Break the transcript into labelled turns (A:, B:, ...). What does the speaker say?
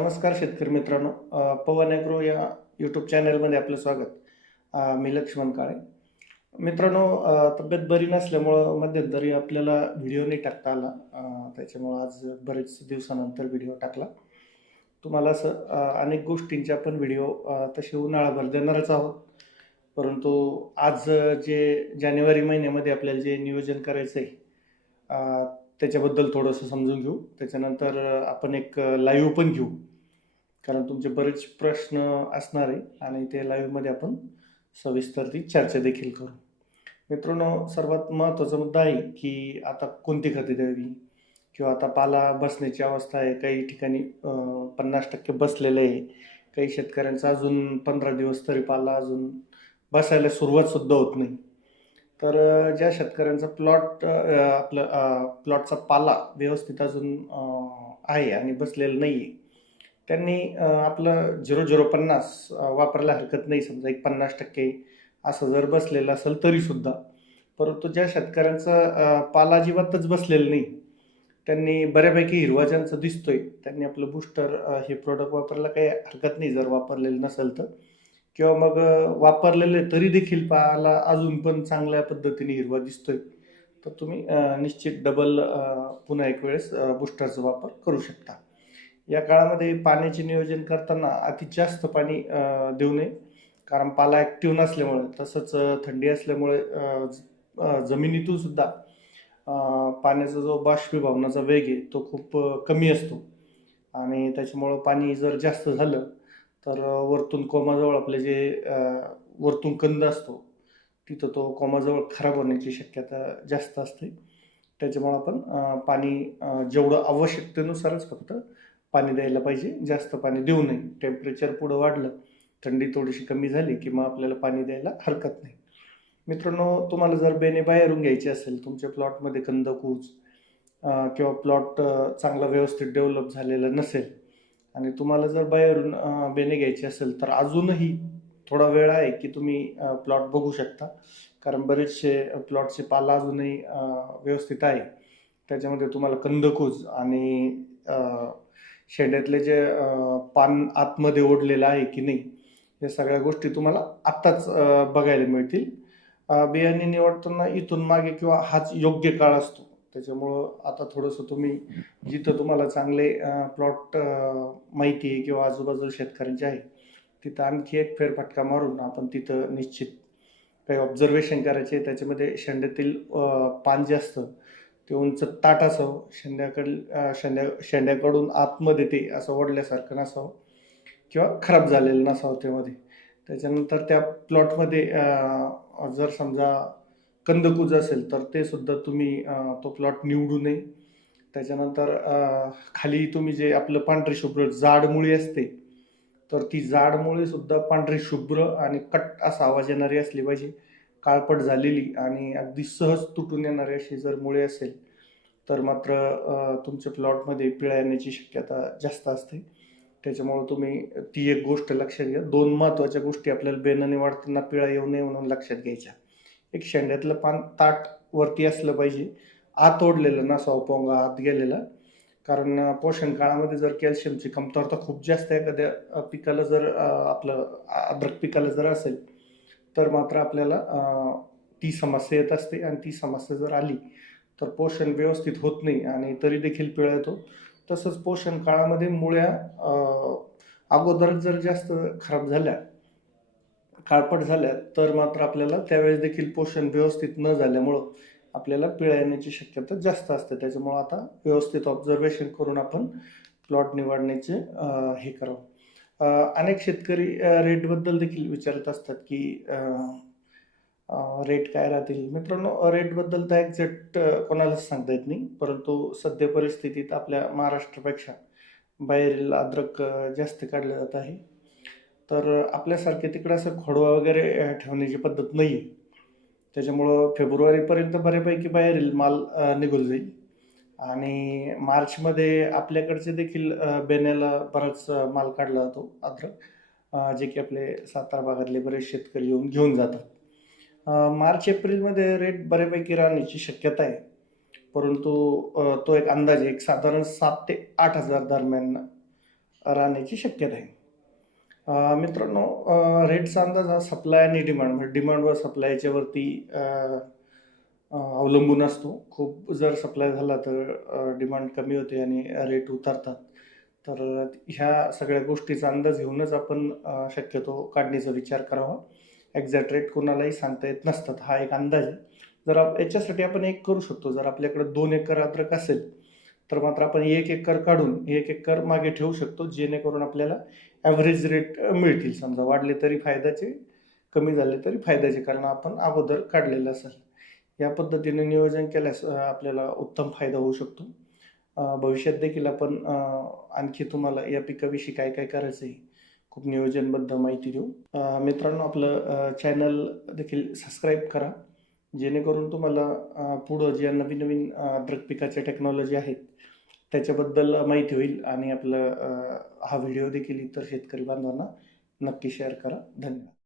A: नमस्कार शेतकरी मित्रांनो. पवन ॲग्रो या यूट्यूब चॅनलमध्ये आपलं स्वागत. मी लक्ष्मण काळे. मित्रांनो तब्येत बरी नसल्यामुळं मध्यंतरी आपल्याला व्हिडिओ नाही टाकता आला. त्याच्यामुळं आज बरेच दिवसानंतर व्हिडिओ टाकला. तुम्हाला असं अनेक गोष्टींचे आपण व्हिडिओ तसे उन्हाळाभर देणारच आहोत. परंतु आज जे जानेवारी महिन्यामध्ये आपल्याला जे नियोजन करायचं आहे त्याच्याबद्दल थोडंसं समजून घेऊ. त्याच्यानंतर आपण एक लाईव्ह पण घेऊ. कारण तुमचे बरेच प्रश्न असणार आहे आणि ते लाईव्हमध्ये आपण सविस्तर ती चर्चा देखील करू. मित्रांनो सर्वात महत्त्वाचा मुद्दा आहे की आता कोणती खते द्यावी? किंवा आता पाला बसण्याची अवस्था आहे काही ठिकाणी पन्नास टक्के बसलेलं आहे. काही शेतकऱ्यांचा अजून पंधरा दिवस तरी पाला अजून बसायला सुरुवातसुद्धा होत नाही. तर ज्या शेतकऱ्यांचा प्लॉट आपलं प्लॉटचा पाला व्यवस्थित अजून आहे आणि बसलेला नाही आहे त्यांनी आपलं झिरो झिरो पन्नास वापरायला हरकत नाही समजा एक पन्नास टक्के असं जर बसलेलं असेल तरीसुद्धा परंतु ज्या शेतकऱ्यांचं पाला अजिबातच बसलेलं नाही त्यांनी बऱ्यापैकी हिरवा ज्यांचं दिसतोय त्यांनी आपलं बूस्टर हे प्रोडक्ट वापरायला काही हरकत नाही जर वापरलेलं नसेल तर. किंवा मग वापरलेले तरी देखील पाला अजून पण चांगल्या पद्धतीने हिरवा दिसतोय. तर तुम्ही निश्चित डबल पुन्हा एक वेळेस बूस्टरचा वापर करू शकता. या काळामध्ये पाण्याचे नियोजन करताना अति जास्त पाणी देऊ नये. कारण पाला ॲक्टिव्ह नसल्यामुळे तसंच थंडी असल्यामुळे जमिनीतून सुद्धा पाण्याचा जो बाष्पीभवनाचा वेग आहे तो खूप कमी असतो. आणि त्याच्यामुळं पाणी जर जास्त झालं तर वरतून कोमाजवळ आपले जे वरतून कंद असतो तिथं तो कोमाजवळ खराब होण्याची शक्यता जास्त असते. त्याच्यामुळं आपण पाणी जेवढं आवश्यकतेनुसारच फक्त पाणी द्यायला पाहिजे जास्त पाणी देऊ नये. टेम्परेचर पुढं वाढलं थंडी थोडीशी कमी झाली की मग आपल्याला पाणी द्यायला हरकत नाही. मित्रांनो तुम्हाला जर बेने बाहेरून घ्यायची असेल तुमच्या प्लॉटमध्ये कंदकूज किंवा प्लॉट चांगला व्यवस्थित डेव्हलप झालेला नसेल आणि तुम्हाला जर बाहेरून बेने घ्यायचे असेल तर अजूनही थोडा वेळ आहे की तुम्ही प्लॉट बघू शकता. कारण बरेचसे प्लॉटचे पाला अजूनही व्यवस्थित आहे. त्याच्यामध्ये तुम्हाला कंदकूज आणि शेंड्यातले जे पान आतमध्ये ओढलेलं आहे की नाही या सगळ्या गोष्टी तुम्हाला आत्ताच बघायला मिळतील. बियाणे निवडताना इथून मागे किंवा हाच योग्य काळ असतो. त्याच्यामुळं आता थोडंसं तुम्ही जिथं तुम्हाला चांगले प्लॉट माहिती आहे किंवा आजूबाजूला शेतकऱ्यांचे आहे तिथं आणखी एक फेरफटका मारून आपण तिथं निश्चित काही ऑब्झर्वेशन करायचे त्याच्यामध्ये शेंड्यातील पान जे असतं ते उंच ताट असावं शेंड्याकडे शेंड्या शेंड्याकडून आतमध्ये ते असं ओढल्यासारखं नसावं किंवा खराब झालेलं नसावं त्यामध्ये. त्याच्यानंतर त्या प्लॉटमध्ये जर समजा कंदकूज असेल तर ते सुद्धा तुम्ही तो प्लॉट निवडू नये. त्याच्यानंतर खाली तुम्ही जे आपलं पांढरे शुभ्र जाडमुळी असते तर ती जाडमुळी सुद्धा पांढरी शुभ्र आणि कट असा आवाज येणारी असली पाहिजे. काळपट झालेली आणि अगदी सहज तुटून येणारी अशी जर मुळे असेल तर मात्र तुमच्या प्लॉटमध्ये पिळा येण्याची शक्यता जास्त असते. त्याच्यामुळं तुम्ही ती एक गोष्ट लक्षात घ्या. दोन महत्त्वाच्या गोष्टी आपल्याला बेनं वाढताना पिळा येऊ नये म्हणून लक्षात घ्यायच्या. एक शेंड्यातलं पान ताट वरती असलं पाहिजे. आत ओढलेलं नसावं पोंगा आत गेलेला. कारण पोषण काळामध्ये जर कॅल्शियमची कमतरता खूप जास्त एखाद्या पिकाला जर आपलं अद्रक पिकाला जर असेल तर मात्र आपल्याला ती समस्या येत असते आणि ती समस्या जर आली तर पोषण व्यवस्थित होत नाही आणि तरी देखील पिळा येतो. तसंच पोषण काळामध्ये मुळ्या अगोदर जर जास्त खराब झाल्या काळपट झाल्या तर मात्र आपल्याला त्यावेळेस देखील पोषण व्यवस्थित न झाल्यामुळं आपल्याला पिळा येण्याची शक्यता जास्त असते. त्याच्यामुळं आता व्यवस्थित ऑब्झर्वेशन करून आपण प्लॉट निवडण्याचे हे करावं. अनेक शेतकरी रेटबद्दल देखील विचारत असतात की रेट काय राहतील? मित्रांनो रेटबद्दल तर एक्झॅक्ट कोणालाच सांगता येत नाही. परंतु सध्या परिस्थितीत आपल्या महाराष्ट्रापेक्षा बाहेरील अद्रक जास्त काढलं जात आहे. तर आपल्यासारखे तिकडं असं खोडवा वगैरे ठेवण्याची पद्धत नाही आहे त्याच्यामुळं फेब्रुवारीपर्यंत बऱ्यापैकी बाहेरील माल निघून जाईल. आणि मार्चमध्ये आपल्याकडचे देखील बेन्याला बेण्याला बराच माल काढला जातो अद्रक जे की आपले सातारा भागातले बरेच शेतकरी येऊन घेऊन जातात. मार्च एप्रिलमध्ये रेट बऱ्यापैकी राहण्याची शक्यता आहे. परंतु तो एक अंदाज आहे एक साधारण सात ते आठ हजार दरम्यान राहण्याची शक्यता आहे. मित्रांनो रेटचा अंदाज हा सप्लाय आणि डिमांड म्हणजे डिमांड व सप्लायच्यावरती अवलंबून असतो. खूप जर सप्लाय झाला तर डिमांड कमी होते आणि रेट उतरतात. तर ह्या सगळ्या गोष्टीचा अंदाज घेऊनच आपण शक्यतो काढणीचा विचार करावा. एक्झॅक्ट रेट कोणालाही सांगता येत नसतात हा एक अंदाज आहे. जर आप याच्यासाठी आपण एक करू शकतो. जर आपल्याकडे दोन एकर अद्रक असेल तर मात्र आपण एक एकर काढून एक एकर मागे ठेवू शकतो जेणेकरून आपल्याला ॲव्हरेज रेट मिळतील. समजा वाढले तरी फायद्याचे कमी झाले तरी फायद्याचे कारण आपण अगोदर काढलेलं असेल. या पद्धतीने नियोजन केल्यास आपल्याला उत्तम फायदा होऊ शकतो. भविष्यात देखील आपण आणखी तुम्हाला या पिकाविषयी काय काय करायचं आहे खूप नियोजनबद्ध माहिती देऊ. मित्रांनो आपलं चॅनल देखील सबस्क्राईब करा. जेणेकरून तुम्हाला पुढं ज्या नवीन नवीन अद्रक पिकाच्या टेक्नॉलॉजी आहेत त्याच्याबद्दल माहिती होईल आणि आपलं हा व्हिडिओ देखील इतर शेतकरी बांधवांना नक्की शेअर करा. धन्यवाद.